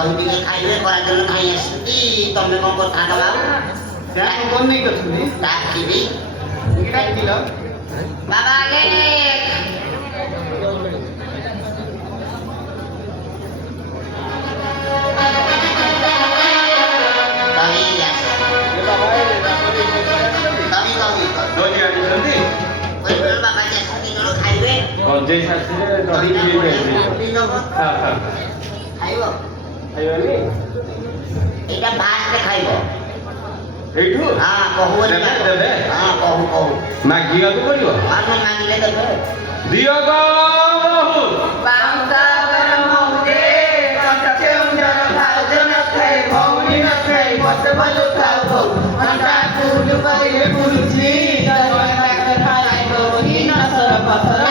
दही टिके खाइबे करा दिन खाई आसती तमे कोन कथा बाबू क्या कोन नहीं करछुनी डाकिबी डाकिलो बाबा ले दही आस ये बाबा ए दही दोजी आनी जल्दी कोई बोल बाबा जैसे नो खाइबे गंजे साथी दही पीबे हां हां खाइबो आइबनी एटा भात रे खाइबो एठू हां कहू देबे हां कहू मागिया तो पड़िबो हां मांगिले देबे दियो गो बहु बांसा गरमौदे कच्चे उंजर भाउज न खाइ भौनी न खाइ मत भलो खाउ अंडा फूल पहिले फूलची दरवाजा कर खाइ भौनी न सर पथर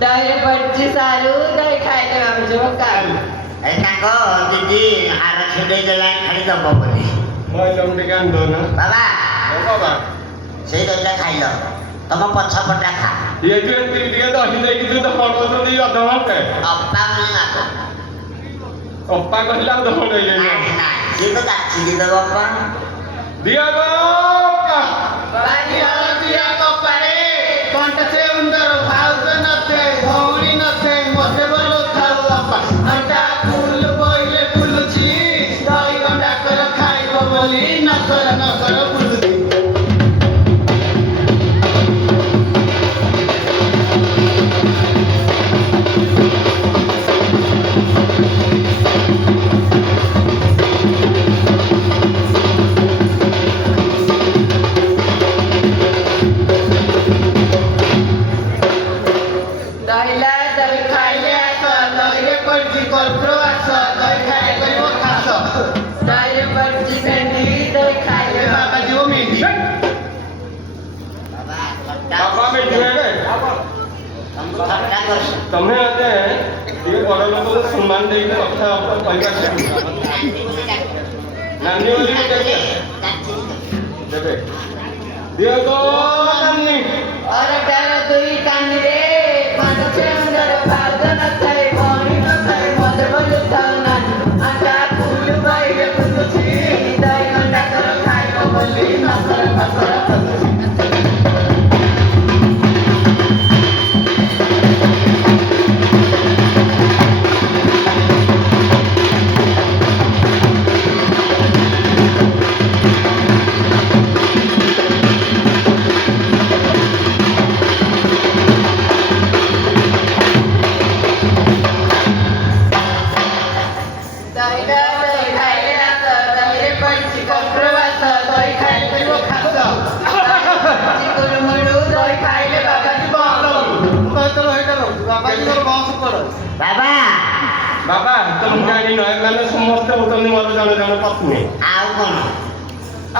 Dari pergi salu, dari kaya dengan macam kan. ताको दीदी हारा छुडे जलाई खाली दब बोली মই জমতে গান দনা बाबा ও বাবা সেই দইটা খাইল তম পছ পটা খা এটু এটু দিয়ে দহি দেই কিন্তু তো ফটো তো দি অধমতে অপ্পা মানে না অপ্পা কহিলা অধম দেই না না সে তো যাচ্ছি দিদি বাবা দিও গো বাড়িয়া দিয়া কপারে কণ্ঠে উন্দর ভাউজ নথে ভৌনি নথে মতে বলো খাও বাবা আটা ফুল বইলে ফুলছি দই গন্ডা করে খাইব বলি নকর নকর ফুলছি Dahila dari kaya dari pergi korporat dari kaya dari wakasa dari pergi sendiri dari kaya বাবা দিও মেহি বাবা বাবা মে জুয়ে ତମକୁ ଥଟ୍ଟା କରୁଛୁ ତମେ ଆତେ ଟିକେ ବଡ଼ ଲୋକଙ୍କୁ ସମ୍ମାନ ଦେଇକି କଥା କହିବା ନାନୀ ବୋଲି ଦେବେ ଦେବେ ଦିଅ ଗো ନାନୀ और डर दुई कान रे मन से अंदर भाग न थाई भौनी न थाई मत बोल थाना आटा फूल बाई फूल छी दाई गंडा कर खाई को बोली न कर पसर Dahila dari kaya dari pergi korporat dari kaya dari wakasa Cikul mulu dari kaya baba di bawah କହିତର ହେଇଟା ବାବା ଦିର ବସ କର ବାବା ବାବା ତମ ଜାଣି ନୟ ମାନେ ସମସ୍ତେ ହଉଛନ୍ତି ମୋର ଜଣେ ଜଣେ ପତ୍ନୀ ଆଉ କଣ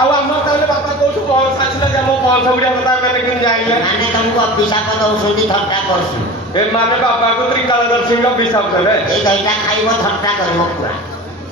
ଆଉ ଆମର ତାହେଲେ ବାପା କୋଉଠୁ ବସ ଆସିଲା ଯେ ଆମ ବସ ଗୁଡିଆ କଥା ଆମେ କେମିତି ଜାଣିଲେ ମାନେ ତମକୁ ଅଭିଶାପ ଦଉଛନ୍ତି ଥଟ୍ଟା କରୁଛୁ ଏମାନେ ବାପାକୁ ତ୍ରିକାଳଦର୍ଶୀଙ୍କ ବିଶାପ ଦେବେ ଏଇ ଦହିଟା ଖାଇବ ଥଟ୍ଟା କରିବ ପୁରା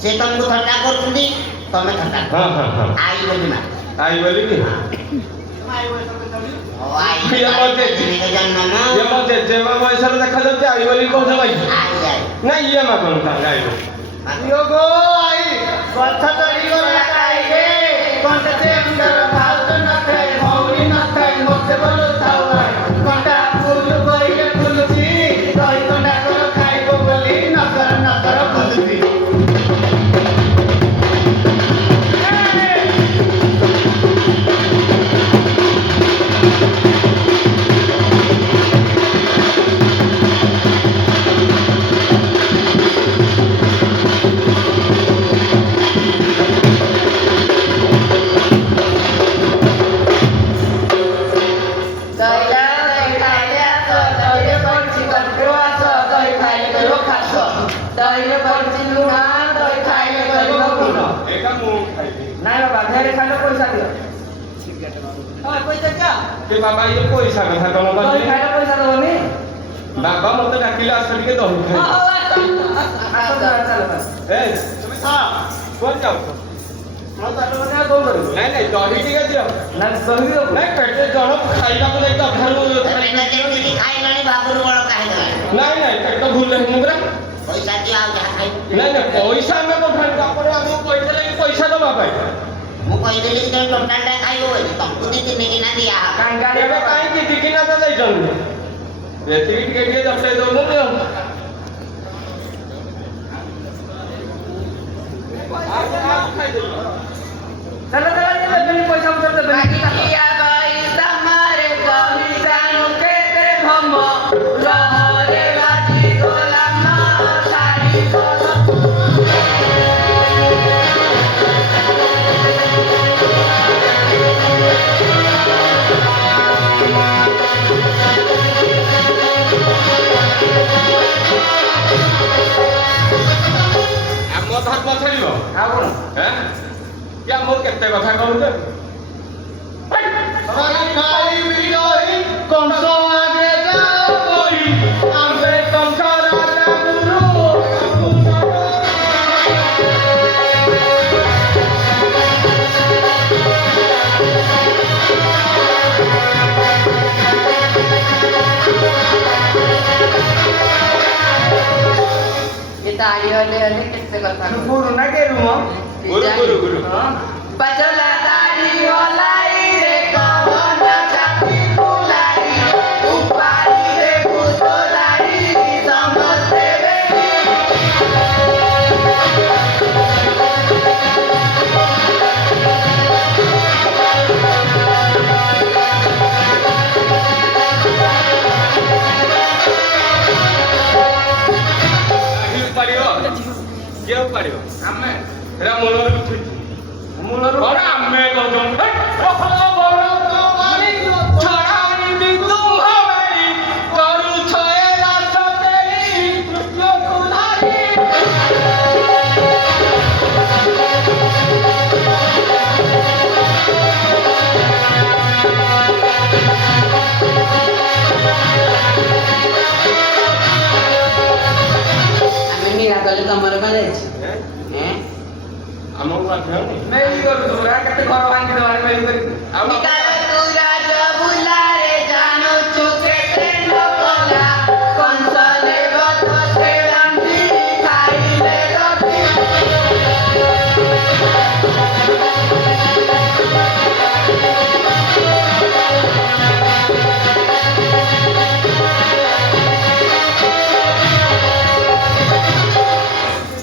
ସେ ତମକୁ ଥଟ୍ଟା କରୁଛନ୍ତି ତମେ ଥଟ୍ଟା କର ହଁ ହଁ ହଁ ଆଇ ବୋଲି ମା ଆଇ ବୋଲି କି ଆଇ ଇଏ ମୋ ଜେଜେ ଇଏ ମୋ ଜେଜେମା ବୟସରେ ଦେଖାଯାଉଛି ଆଇ ବୋଲି କହୁଛ ଭାଇ ଆଇ ଆଇ ନା ଇଏ ମାଗଣ ତାହେଲେ ଆଇ ଦିଅ ଗো ଆଇ ଗଛ ଚଢି ଗଲା ଖାଇବେ କଣ୍ଠେ ଉନ୍ଦର ଭାଉଜ ନଥାଏ ଭଉଣୀ ନଥାଏ ଦହିରେ ପଡ଼ିଛି କଣ୍ଟ୍ରୋବାସ ଦହି ଖାଇଲେ କରିବ ଖାସ ଦହିରେ ପଡ଼ିଛି ଲୁଣ ଦହି ଖାଇଲେ କରିବ ଗୁଣ ଏଇଟା ମୁଁ ଖାଇବି ନାଇଁ ବାବା ଢେରେ ଖାଇଲେ ପଇସା ଦିଅ କି ବାବା ଇଏ ପଇସା କଥା କଣ ଦହି କହିଲେ ଖାଇଲେ ପଇସା ଦବନି ବାବା ମତେ ଡାକିଲେ ଆସ ଟିକେ ଦହି ଖାଇ ଆସ ଚାଲ ଏ ତୁମେ ଖା କୁଆଡେ ଯାଉଛ ମୁଁ ଚାଲ ମାନେ ଆଉ କଣ କରିବୁ ନାଇଁ ନାଇଁ ଦହି ଟିକେ ଦିଅ ନା ଦହି ଦିଅ ନାଇଁ ପେଟେ ଜଣ ଖାଇବାକୁ ଯାଇକି ଅଧାରୁ ଖାଇଲାଣି ବାବୁରୁ ବଳ ଖାଇଦେଲା ନାଇଁ ନାଇଁ ପେଟ ଭୁଲ ହେଇନି ପୁରା ପଇସା ଦିଅ ଆଉ ଯାହା ଖାଇବୁ ନାଇଁ ନାଇଁ ପଇସା ଆମେ କୋଉଠୁ ଆଣିବୁ ଆପଣ ଆମକୁ କହିଦେଲେ କି ପଇସା ଦବା ପାଇଁ ମୁଁ କହିଦେଲି ଯେ ଟୋଟାଲଟା ଖାଇବ ବୋଲି ତମକୁ ଦି ତିନି କିନା ଦିଆ ହବ କାଇଁ ଗାଡ଼ି ଏବେ କାହିଁକି ଟିକିନା ତ ଦେଇଛନ୍ତି ଏତିକି ଟିକେ ଟିକେ ଦର୍ଶାଇ ଦଉଛନ୍ତି ଆଉ ଚାଲ ଦେବେନି ପଇସା ପତ୍ର ଦେବେନି କିଆ ବାଇ ତମରେ ଦହି ଜାଣୁ କେତେ ଭମ ରହରେ ବାଜି ଗୋଲାମ ଶାଢ଼ୀ ଗୋଲ ଆମ ଧର୍ମ ଛାଡ଼ିବ ଆଉ କଣ କି ଆମର କେତେ କଥା କହୁଛ ଖାଇବି ଦହି କଂସ ଆଗେ ଯାଅ କହି ଆମେ କଂସ ରାଜା ଗୁରୁ ये दाढ़ी वाले कितने करता गुरु ना के रूम गुरु बचला दाढ़ी वालाई रे कौन छाती फुलाई उपारी रे भूतो दाढ़ी समझते बेटी କିଏ ପାରିବ ଆମେ ଏରା ମୂଳରୁ ଉଠିଛୁ ମୂଳରୁ କଣ ଆମେ କହୁଛନ୍ତି ତମର କଣ ଯାଇଛି ଆମକୁ ବାଧ୍ୟ ମେଲି କରୁଛୁ କେତେ ଘର ଭାଙ୍ଗି ଦେବାରେ ମେଲି କରିକି ଆଉ ତୁ ରାଜ ବୁଲାରେ ଜାଣୁଛୁ କେତେ ଲୋକଲା କଂସରେ ବଧ ଛେଳନ୍ତି ଖାଇଲେ ରଥି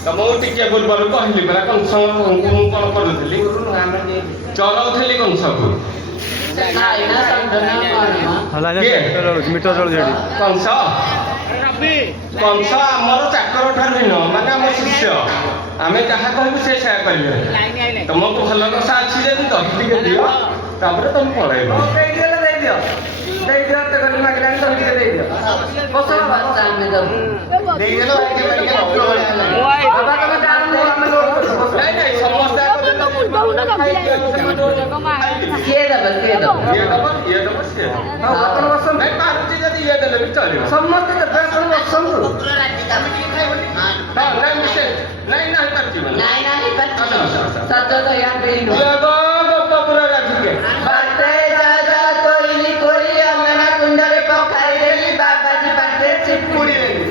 ତମକୁ ଟିକେ ପୂର୍ବରୁ କହିଲି ପରା କଂସଙ୍କୁ ମୁଁ କଣ କରୁଥିଲି ଚଲଉଥିଲି କଂସକୁ କଂସ କଂସ ଆମର ଚାକର ଠାରୁ ଭିନ୍ନ ମାନେ ଆମ ଶିଷ୍ୟ ଆମେ ଯାହା କହିବୁ ସେ ସେୟା କରିବେ ତମକୁ ଭଲ କଷା ଅଛି ଯଦି ଦହି ଟିକେ ଦିଅ ତାପରେ ତମେ ପଳେଇବ ଦେଇଦିଅ ଏତେ କରି ମାଗିଲାଣି ତ ଟିକେ ଦେଇଦିଅ ବସ ବାବା ଆମେ ଦବୁ ଦେଇଦେଲ ବାବା ତମେ ଜାଣୁ ଆମେ ଲୋଡ କରୁଛୁ ବସ ନାଇଁ ନାଇଁ ସମସ୍ତେ ଆଗ ଦେଲେ କିଏ ଦବ ଇଏ ଦବ ସିଏ ଦବ। ହଉ ଆପଣ ବସନ୍ତୁ ନାଇଁ ପାରୁଛି ଯଦି ଇଏ ଦେଲେ ବି ଚଳିବ ସମସ୍ତେ ଦେବେ ଆପଣ ବସନ୍ତୁ ହଁ ନାଇଁ ମିଶେ ନାଇଁ ନାହିଁ ପାରୁଛି ନାଇଁ ନାଇଁ ସଜ ଦୟା ଦେଇନୁ ପୁରା ରାଜିକେ ବାଟେ ଦାଦା ତୋଇଲି କୋଇ ଅଙ୍ଗନା କୁଣ୍ଡରେ ପକାଇ ଦେଲି ବାବାଜୀ ପାଟେ ଚିପୁଡ଼ି ଦେଲି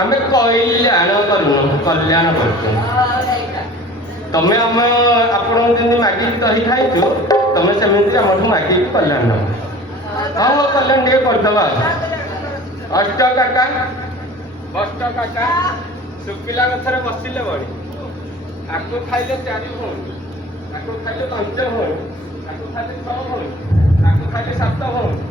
ଆମେ କଲ୍ୟାଣ କରୁନୁ କଲ୍ୟାଣ କରୁଛୁ ତମେ ଆମେ ଆପଣଙ୍କୁ ଯେମିତି ମାଗିକି ଦହି ଖାଇଛୁ ତମେ ସେମିତି ଆମଠୁ ମାଗିକି କଲ୍ୟାଣ ନବ ହଉ କଲ୍ୟାଣ ଟିକେ କରିଦେବା ଅଷ୍ଟ କାକା ବଷ୍ଟ କାକା ଶୁଖିଲା ଗଛରେ ବସିଲେ ବଣି ଆକୁ ଖାଇଲେ 4 ଭଉଣୀ ତାକୁ ଖାଇଲେ 5 ଭଉଣୀ ତାକୁ ଖାଇଲେ 6 ଭଉଣୀ ତାକୁ ଖାଇଲେ 7 ଭଉଣୀ